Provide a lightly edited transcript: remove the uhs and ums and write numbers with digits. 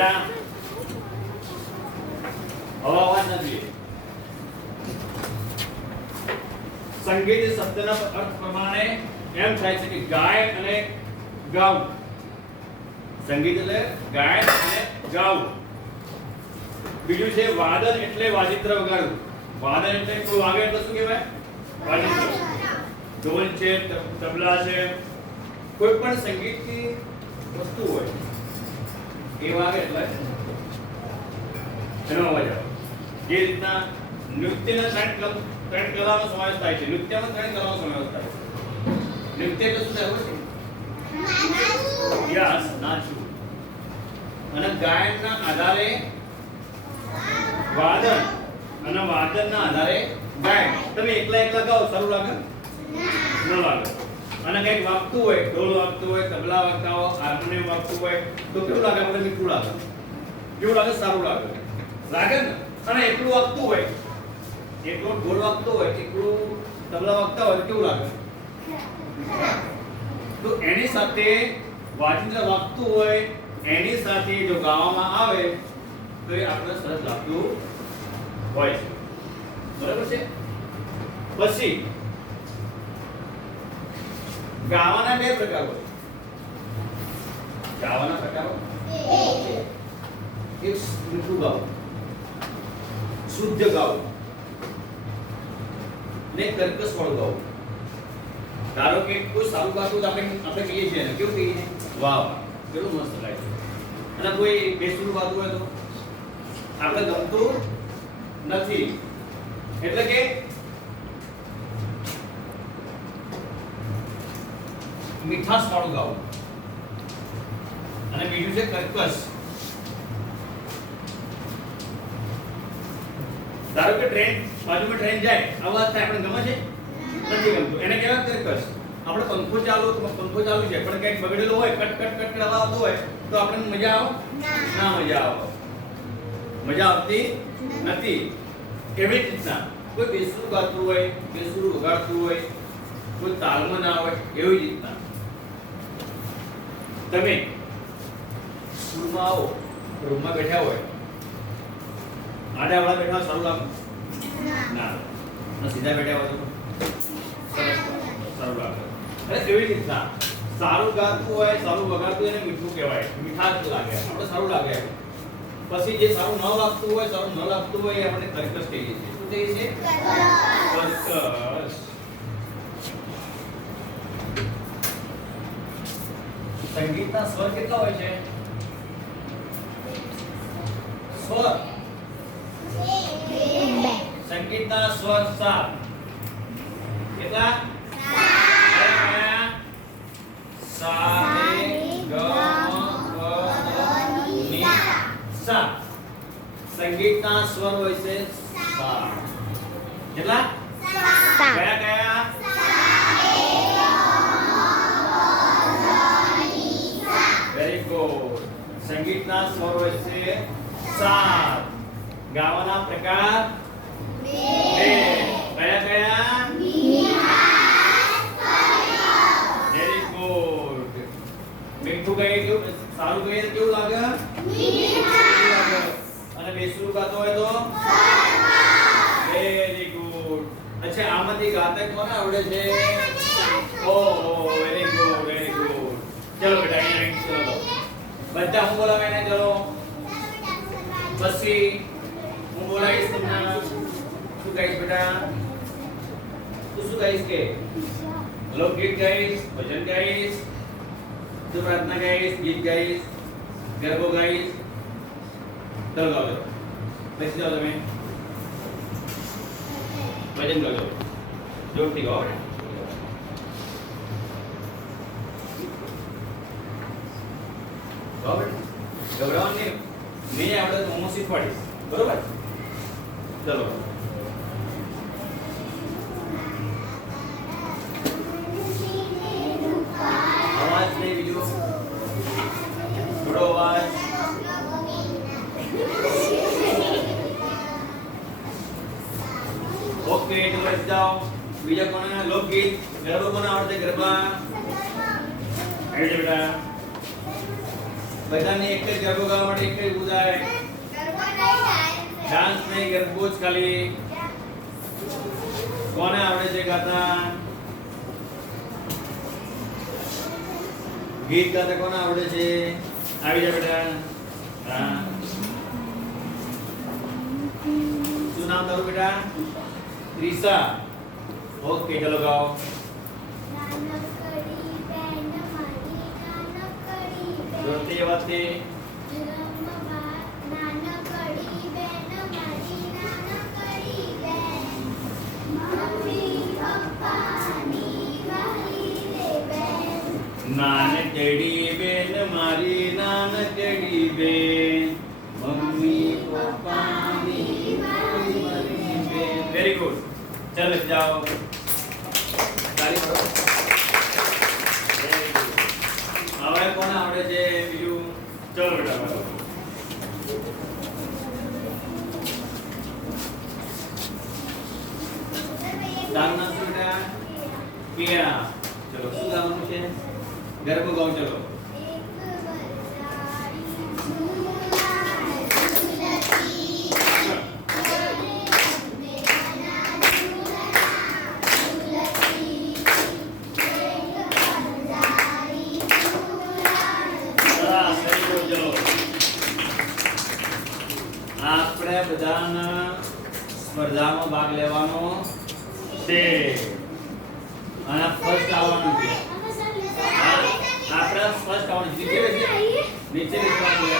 બેટા હવા અવાજ નથી. સંગીત શબ્દના અર્થ પ્રમાણે એમ થાય છે કે ગાય અને ગાવું. સંગીત એટલે ગાય અને ગાવું. બીજું છે વાદન એટલે વાજિત્ર વગાડવું. વાદન એટલે કોઈ વાગે એટલે શું કહેવાય? વાજિત્ર. ઢોલ છે, તબલા છે, કોઈ પણ સંગીતની વસ્તુ હોય એ વાગે એટલે એનો અવાજ આવે. જે રીતના નૃત્યના ત્રણ કલાનો સમાવેશ થાય છે. નૃત્યમાં ત્રણ કલાનો સમાવેશ થાય છે. નૃત્ય એટલે શું થાય છે? યસ, નાચવું. અને ગાયનના આધારે વાદન અને વાદનના આધારે ગાયન. તમે એકલા એકલા ગાઓ સારું લાગે? ન લાગે. અને કંઈક વાગતું હોય, ઢોલ વાગતું હોય, તબલા વાગતા હોય, હાર્મોનિયમ વાગતું હોય તો કેવું લાગે? આપણે મીઠું લાગે. કેવું લાગે? સારું લાગે. લાગે ને? અને એટલું વાગતું હોય, એટલો ઢોલ વાગતો હોય, એટલું તબલા વાગતા હોય કેવું લાગે? તો એની સાથે વાજિંત્ર વાગતું હોય, એની સાથે જો ગાવામાં આવે તો એ આપણે સરસ લાગતું હોય છે. બરાબર છે? પછી ગાવાના બે પ્રકાર હોય. ગાવાના પ્રકારો એક મીઠું ગાવું, શુદ્ધ ગાવું ને કર્કશ વાળું ગાવું. ધારો કે કોઈ સારું ગાતું આપણે કહીએ છીએ ને, કેવું કહીએ? વાહ, કેટલું મસ્ત લાગે. અને કોઈ બેસુરું ગાતું હોય તો આપણે ગમતું નથી. એટલે કે મીઠાશ વાળું ગાવું. અને બીજું છે કર્કશ. ધારો કે ટ્રેન બાજુમાં ટ્રેન જાય, અવાજ થાય, આપણે ગમે છે? નથી ગમતું. એને કહેવાય કર્કશ. આપણે પંખો ચાલુ છે પણ કંઈક બગડેલું હોય, કટ કટ કટ કટ અવાજ આવતો હોય તો આપણને મજા આવે? ના મજા આવે. મજા આવતી નથી. કેવી રીતના કોઈ બેસુરું ગાતું હોય, બેસુરું વગાડતું હોય, કોઈ તાલમાં ના હોય, એવી રીતના તમે સ્કૂલમાં આવો, રૂમમાં બેઠા હોય, આડાવાળા બેઠા સારું લાગે? ના. સીધા બેઠા હોય તો સારું લાગે. એટલે કેવી રીતના સારું ગાતું હોય, સારું વગાડતું હોય એને મીઠું કહેવાય, મીઠાશ લાગે, આપણે સારું લાગે. પછી જે સારું ન લાગતું હોય, સારું ન લાગતું હોય એ આપણે કર્કશ કહીએ છીએ. શું કહીએ છીએ? કર્કશ. સંગીતના સ્વર કેટલા હોય છે? સ્વર સંગીતના સ્વર 7. કેટલા? સા, રે, ગ, મ, પ, ધ, ની, સા. સંગીતના સ્વર હોય છે 7. કેટલા? 7. કયા કયા? Very good. સંગીતના સ્વર હોય છે 7. ગાવાના પ્રકાર 2. કયા કયા? Very good. મીઠું ગાય કેવું સારું ગાય કેવું લાગે? અને બેસુરું ગાતો હોય તો વેરી ગુડ. અચ્છા, આમાંથી ગાતા કોને આવડે છે? ઓહો, વેરી ગુડ, વેરી ગુડ. ચલો બેટા અહીંયા ચલો બધા હું બોલાવે એને. ચલો પછી હું બોલાવીશ તમને. શું ગાઈશ બેટા? તું શું ગાઈશ કે? લોકગીત ગાઈશ, ભજન ગાઈશ, તું પ્રાર્થના ગાઈશ, ગીત ગાઈશ, ગરબો ગાઈશ. ચલો ગાઓ. બેસી જાઓ તમે. ભજન ગાજો. જોરથી ગાઓ. ગાઓ બેટા. ગભરાવાનું નહીં. નહીં આવડે તો હું શીખવાડીશ. બરોબર? ચલો. અવાજ નહીં, બીજું થોડો અવાજ. ઓકે, તો બેસી જાઓ. બીજા કોને લોકગીત ગરબા કોને આવડે? ગરબા આવી બેટા. બધાને એક જ ગરબો ગાવા માટે એક જ બુધાય ડાન્સ નહીં ગરબો જ ખાલી કોને આવડે છે ગાતા ગીત ગાતા કોને આવડે છે આવી જા બેટા હા શું નામ તારું બેટા ત્રિષા ઓકે ચલો ગાઓ જોરથી અવાજથી નાનકડી બેન મારી નાનકડી બેન મમ્મી પપ્પાની મારી બેન વેરી ગુડ ચલ જાઓ તાળી મારો Very good. હવે કોને આવડે છે બીજું ચલો બેટા મારો તારું નામ શું બેટા કિયા ચલો શું ગાવાનું છે ગરબો ગાઓ ચલો આપણે બધાના સ્પર્ધામાં ભાગ લેવાનો છે અને ફર્સ્ટ આવવાનું છે આપણે ફર્સ્ટ આવવાનું નીચે બેસવાનું